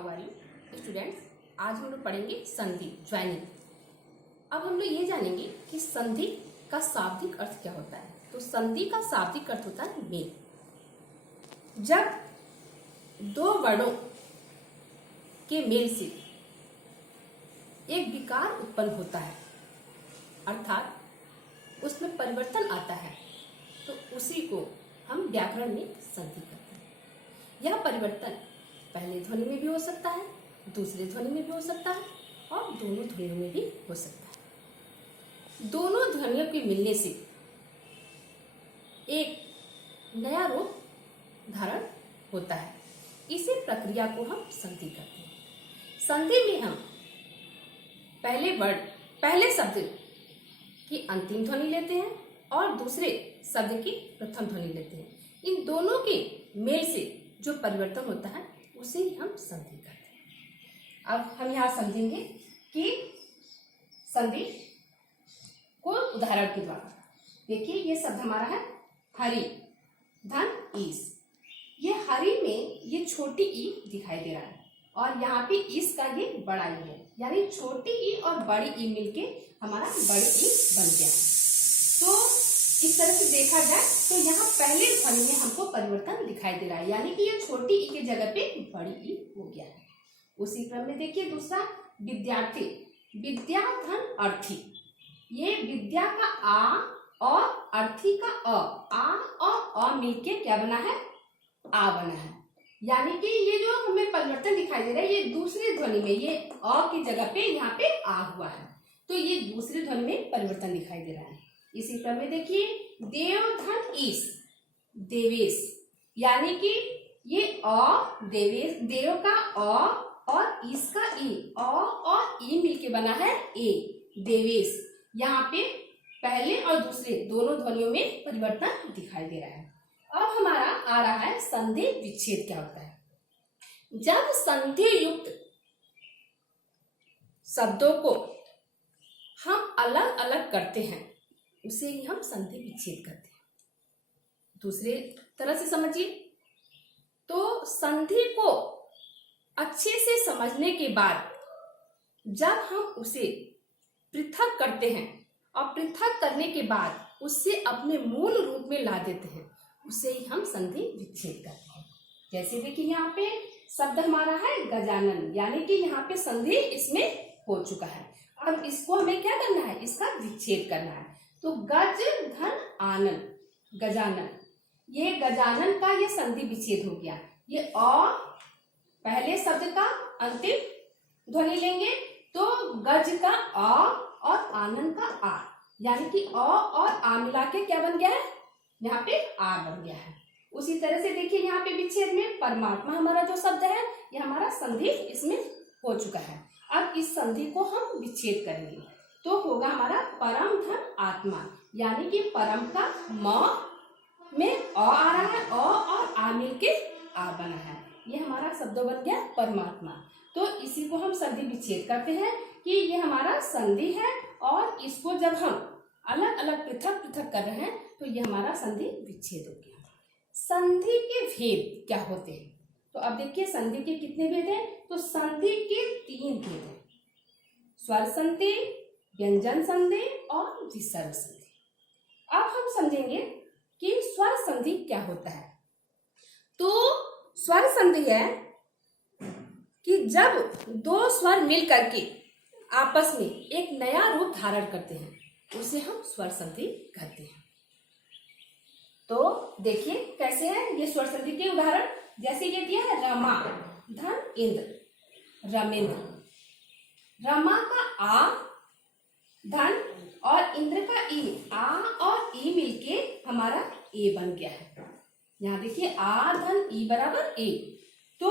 How are you students. आज हम लोग पढ़ेंगे संधि ज्वाइनिंग। अब हम लोग ये जानेंगे कि संधि का शाब्दिक अर्थ क्या होता है। तो संधि का शाब्दिक अर्थ होता है मेल। जब दो वर्णों के मेल से एक विकार उत्पन्न होता है, अर्थात उसमें परिवर्तन आता है, तो उसी को हम व्याकरण में संधि कहते हैं। यह परिवर्तन पहले ध्वनि में भी हो सकता है, दूसरे ध्वनि में भी हो सकता है और दोनों ध्वनियों में भी हो सकता है। दोनों ध्वनियों के मिलने से एक नया रूप धारण होता है। इसी प्रक्रिया को हम संधि कहते हैं। संधि में हम पहले शब्द की अंतिम ध्वनि लेते हैं और दूसरे शब्द की प्रथम ध्वनि लेते हैं। इन दोनों के मेल से जो परिवर्तन होता है उसे ही हम संधि कहते हैं। अब हम यहाँ समझेंगे कि संधि को उदाहरण के द्वारा। देखिए, ये शब्द हमारा है हरि धन ईस। ये हरि में ये छोटी ई दिखाई दे रहा है और यहाँ पे ईस का ये बड़ा ई है, यानी छोटी ई और बड़ी ई मिलके हमारा बड़ी ई बन गया है। तो इस तरह से देखा जाए तो यहाँ पहले ध्वनि में हमको परिवर्तन दिखाई दे रहा है, यानी कि ये छोटी ई के जगह पे बड़ी ई हो गया है। उसी क्रम में देखिए दूसरा विद्यार्थी, विद्या धन अर्थी। ये विद्या का आ और अर्थी का आ और अ मिलके क्या बना है, आ बना है। यानी कि ये जो हमें परिवर्तन दिखाई दे रहा है, ये दूसरी ध्वनि में ये अ की जगह पे यहाँ पे आ हुआ है, तो ये दूसरी ध्वनि में परिवर्तन दिखाई दे रहा है। इसी क्रम में देखिए देव धन ईस, देवेश, यानी कि ये अ देवेश, देव का अ और ईस का ई, अ और ई मिलके बना है ए, देवेश। यहाँ पे पहले और दूसरे दोनों ध्वनियों में परिवर्तन दिखाई दे रहा है। अब हमारा आ रहा है संधि विच्छेद क्या होता है। जब संधि युक्त शब्दों को हम अलग अलग करते हैं उसे ही हम संधि विच्छेद करते हैं। दूसरे तरह से समझिए तो संधि को अच्छे से समझने के बाद जब हम उसे पृथक करते हैं और पृथक करने के बाद उससे अपने मूल रूप में ला देते हैं, उसे ही हम संधि विच्छेद करते हैं। जैसे देखिए यहाँ पे शब्द हमारा है गजानन, यानी कि यहाँ पे संधि इसमें हो चुका है। अब इसको हमें क्या करना है, इसका विच्छेद करना है। तो गज धन आनन, गजानन, ये गजानन का ये संधि विच्छेद हो गया। ये अ पहले शब्द का अंतिम ध्वनि लेंगे तो गज का अ और आनन का आ, यानी कि अ और आ मिला के क्या बन गया है, यहाँ पे आ बन गया है। उसी तरह से देखिए यहाँ पे विच्छेद में परमात्मा हमारा जो शब्द है ये हमारा संधि इसमें हो चुका है। अब इस संधि को हम विच्छेद करेंगे तो होगा हमारा परम धन आत्मा, यानी कि परम का म में अ आ रहा है, अ और आ मिलके आ बना है। ये हमारा शब्द बन गया परमात्मा। तो इसी को हम संधि विच्छेद करते हैं कि ये हमारा संधि है और इसको जब हम अलग अलग पृथक पृथक कर रहे हैं तो ये हमारा संधि विच्छेद हो गया। संधि के भेद क्या होते हैं, तो अब देखिए संधि के कितने भेद हैं। तो संधि के 3 भेद हैं, स्वर संधि, व्यंजन संधि और विसर्ग संधि। अब हम समझेंगे कि स्वर संधि क्या होता है। तो स्वर संधि है कि जब दो स्वर मिल करके आपस में एक नया रूप धारण करते हैं उसे हम स्वर संधि कहते हैं। तो देखिए कैसे है ये स्वर संधि के उदाहरण। जैसे ये दिया है रमा धन इंद्र, रमेंद्र। रमा का आ धन और इंद्र का ई, आ और ई मिलके हमारा ए बन गया है। यहाँ देखिए आ धन ई बराबर ए। तो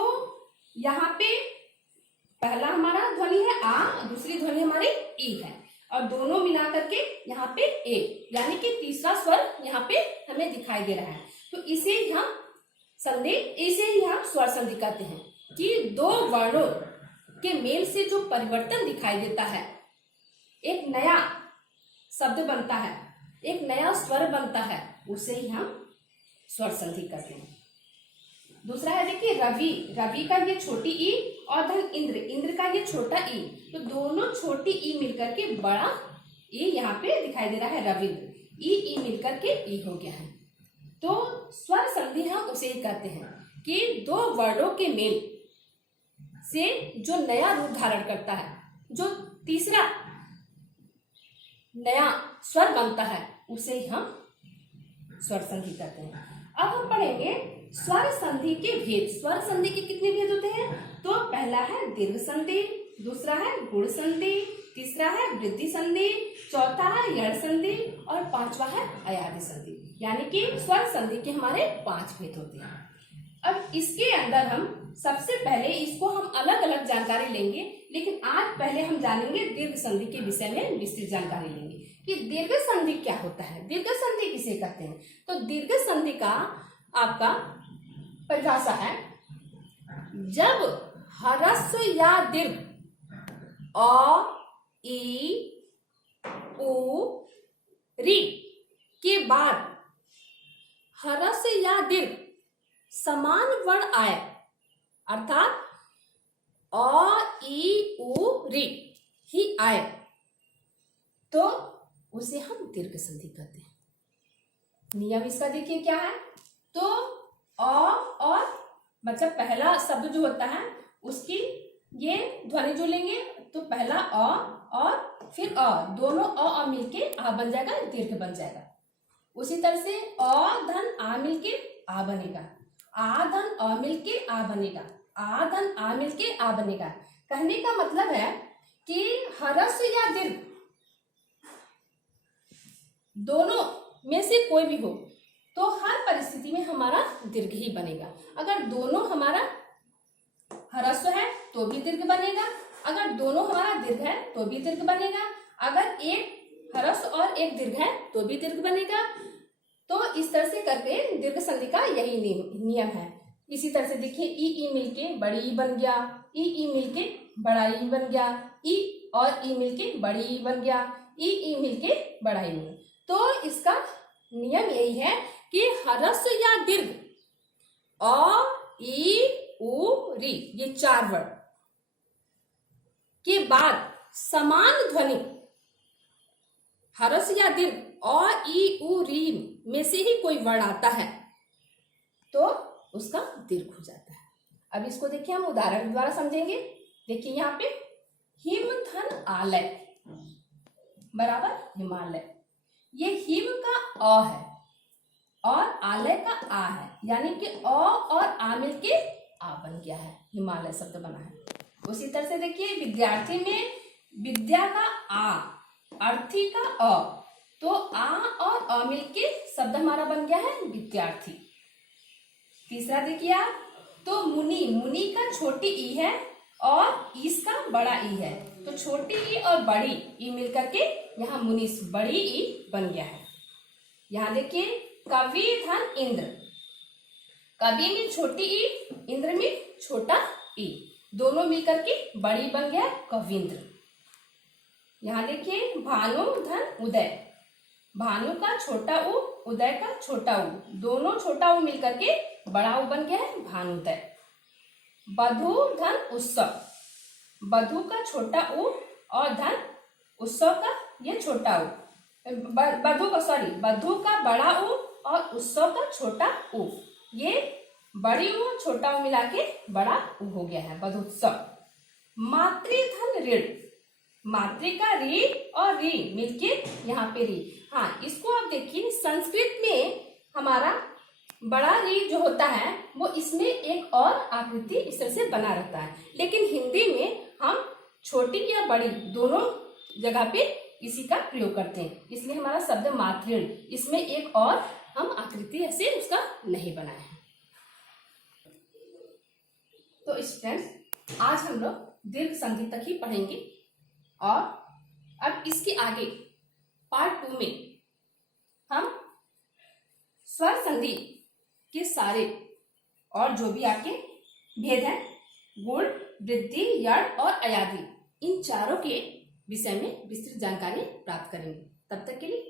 यहाँ पे पहला हमारा ध्वनि है आ, दूसरी ध्वनि हमारी ई है और दोनों मिला करके यहाँ पे ए, यानी कि तीसरा स्वर यहाँ पे हमें दिखाई दे रहा है। तो इसे हम स्वर संधि कहते हैं कि दो वर्णों के मेल से जो परिवर्तन दिखाई देता है, एक नया शब्द बनता है, एक नया स्वर बनता है, उसे ही हम स्वर संधि कहते हैं। दूसरा है देखिए रवि, रवि का ये छोटी ई और धन इंद्र, इंद्र का ये छोटा ई, तो दोनों छोटी ई मिलकर के बड़ा ई यहाँ पे दिखाई दे रहा है रविंद्र, ई मिलकर के ई हो गया है। तो स्वर संधि हम उसे ही कहते हैं कि दो वर्णों के मेल से जो नया रूप धारण करता है, जो तीसरा नया स्वर बनता है, उसे ही हम स्वर संधि कहते हैं। अब हम पढ़ेंगे स्वर संधि के भेद। स्वर संधि के कितने भेद होते हैं? तो पहला है दीर्घ संधि, दूसरा है गुण संधि, तीसरा है वृद्धि संधि, चौथा है यड़ संधि और पांचवा है अयादि संधि। यानी कि स्वर संधि के हमारे 5 भेद होते हैं। अब इसके अंदर हम सबसे पहले इसको हम अलग अलग जानकारी लेंगे, लेकिन आज पहले हम जानेंगे दीर्घ संधि के विषय में विस्तृत जानकारी लेंगे कि दीर्घ संधि क्या होता है, दीर्घ संधि किसे कहते हैं। तो दीर्घ संधि का आपका परिभाषा है, जब ह्रस्व या दीर्घ अ, ई, उ, री के बाद ह्रस्व या दीर्घ समान वर्ण आए, अर्थात अ, ई, उ, री ही आए, तो उसे हम दीर्घ संधि कहते हैं। नियम इसका देखिए क्या है। तो अ और मतलब पहला शब्द जो होता है उसकी ये ध्वनि जो लेंगे, तो पहला अ और फिर अ, दोनों अ मिलके आ बन जाएगा, दीर्घ बन जाएगा। उसी तरह से अ धन आ मिलके आ बनेगा, आ धन अ मिलके आ बनेगा, आ धन आ मिलके आ बनेगा। कहने का मतलब है कि ह्रस्व या दीर्घ दोनों में से कोई भी हो तो हर परिस्थिति में हमारा दीर्घ ही बनेगा। अगर दोनों हमारा ह्रस्व है तो भी दीर्घ बनेगा, अगर दोनों हमारा दीर्घ है तो भी दीर्घ बनेगा, अगर एक ह्रस्व और एक दीर्घ है तो भी दीर्घ बनेगा। तो इस तरह से करके दीर्घ संधि का यही नियम है। इसी तरह से देखिए ई मिलके बड़ी ई बन गया, ई मिलके बड़ा ई बन गया, ई और ई मिलके बड़ी ई बन गया, ई मिलके बड़ा ई बन गया। तो इसका नियम यही है कि ह्रस्व या दीर्घ अ, ई, उ, री ये 4 वर्ण के बाद समान ध्वनि ह्रस्व या दीर्घ अ, ई, उ, री में से ही कोई वर्ण आता है तो उसका दीर्घ हो जाता है। अब इसको देखिए हम उदाहरण द्वारा समझेंगे। देखिए यहाँ पे हिम धन आलय बराबर हिमालय, ये हिम का अ है और आलय का आ है, यानी कि अ और आ मिलके आ बन गया है, हिमालय शब्द बना है। उसी तरह से देखिए विद्यार्थी में विद्या का आ, अर्थी का अ, तो आ और अ मिलके शब्द हमारा बन गया है विद्यार्थी। तीसरा देखिए आप, तो मुनि, मुनि का छोटी ई है और इसका बड़ा ई है, तो छोटी ई और बड़ी ई मिलकर के यहाँ मुनीष बड़ी ई बन गया है। यहाँ देखिए कवि धन इंद्र, कवि में छोटी ई, इंद्र में छोटा ई, दोनों मिलकर के बड़ी बन गया कविंद्र। यहाँ देखिए भानु धन उदय, भानु का छोटा उ, उदय का छोटा उ, दोनों छोटा उ मिलकर के बड़ा उ बन गया है भानुदय। बधु धन उत्सव, बधु का छोटा उ और धन उत्सव का ये छोटा उ, बधु का बड़ा उ और उत्सव का छोटा उ, ये बड़ी उ छोटा उ मिला के बड़ा उ हो गया है बधुत्सव। मातृधन ऋण, मातृ का री और री मिलके यहाँ पे री। हाँ, इसको आप देखिए संस्कृत में हमारा बड़ा री जो होता है वो इसमें एक और आकृति इस तरह से बना रहता है, लेकिन हिंदी में हम छोटी या बड़ी दोनों जगह पे इसी का प्रयोग करते हैं, इसलिए हमारा शब्द मातृण, इसमें एक और हम आकृति ऐसे उसका नहीं बनाए हैं। तो स्टूडेंट्स आज हम लोग दीर्घ संधि तक ही पढ़ेंगे और अब इसके आगे पार्ट 2 में हम स्वर संधि के सारे और जो भी आपके भेद हैं, गुण, वृद्धि, यड़ और अयादि, इन चारों के विषय में विस्तृत जानकारी प्राप्त करेंगे। तब तक के लिए